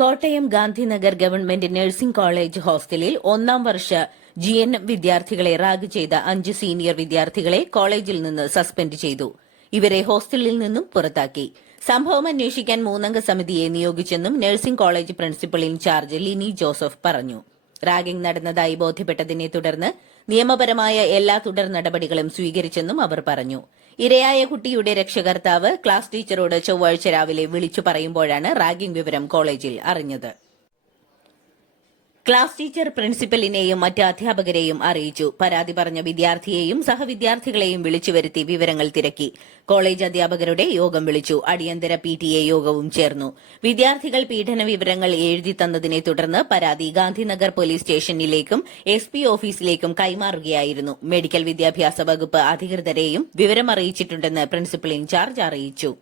Kottayam Gandhinagar government nursing college ഹോസ്റ്റലിൽ ഒന്നാം വർഷ GNM വിദ്യാർത്ഥികളെ റാഗ് ചെയ്ത 5 സീനിയർ വിദ്യാർത്ഥികളെ കോളേജിൽ നിന്ന് സസ്പെൻഡ് ചെയ്തു. ഇവരെ ഹോസ്റ്റലിൽ നിന്നും പുറത്താക്കി. സംഭവം അന്വേഷിക്കാൻ 3 അംഗ സമിതിയെ നിയോഗിച്ചെന്നും nursing college principal in charge Lini Joseph പറഞ്ഞു. റാഗിംഗ് നടന്നതായി ബോധ്യപ്പെട്ടതിനെ തുടർന്ന് നിയമപരമായ എല്ലാ തുടർ നടപടികളും സ്വീകരിച്ചെന്നും അവർ പറഞ്ഞു. ഇരയായ കുട്ടിയുടെ രക്ഷകർത്താവ് ക്ലാസ് ടീച്ചറോട് ചൊവ്വാഴ്ച രാവിലെ വിളിച്ചു പറയുമ്പോഴാണ് റാഗിംഗ് വിവരം കോളേജിൽ അറിഞ്ഞത്. ക്ലാസ് ടീച്ചർ പ്രിൻസിപ്പലിനെയും മറ്റ് അധ്യാപകരെയും അറിയിച്ചു. പരാതി പറഞ്ഞ വിദ്യാർത്ഥിയെയും സഹവിദ്യാർത്ഥികളെയും വിളിച്ചുവരുത്തി വിവരങ്ങൾ തിരക്കി. കോളേജ് അധ്യാപകരുടെ യോഗം വിളിച്ചു. അടിയന്തര PTA യോഗവും ചേർന്നു. വിദ്യാർത്ഥികൾ പീഡന വിവരങ്ങൾ എഴുതി തന്നതിനെ തുടർന്ന് പരാതി ഗാന്ധിനഗർ പോലീസ് സ്റ്റേഷനിലേക്കും SP ഓഫീസിലേക്കും കൈമാറുകയായിരുന്നു. മെഡിക്കൽ വിദ്യാഭ്യാസ വകുപ്പ് അധികൃതരെയും വിവരമറിയിച്ചിട്ടുണ്ടെന്ന് പ്രിൻസിപ്പൽ ഇൻചാർജ് അറിയിച്ചു.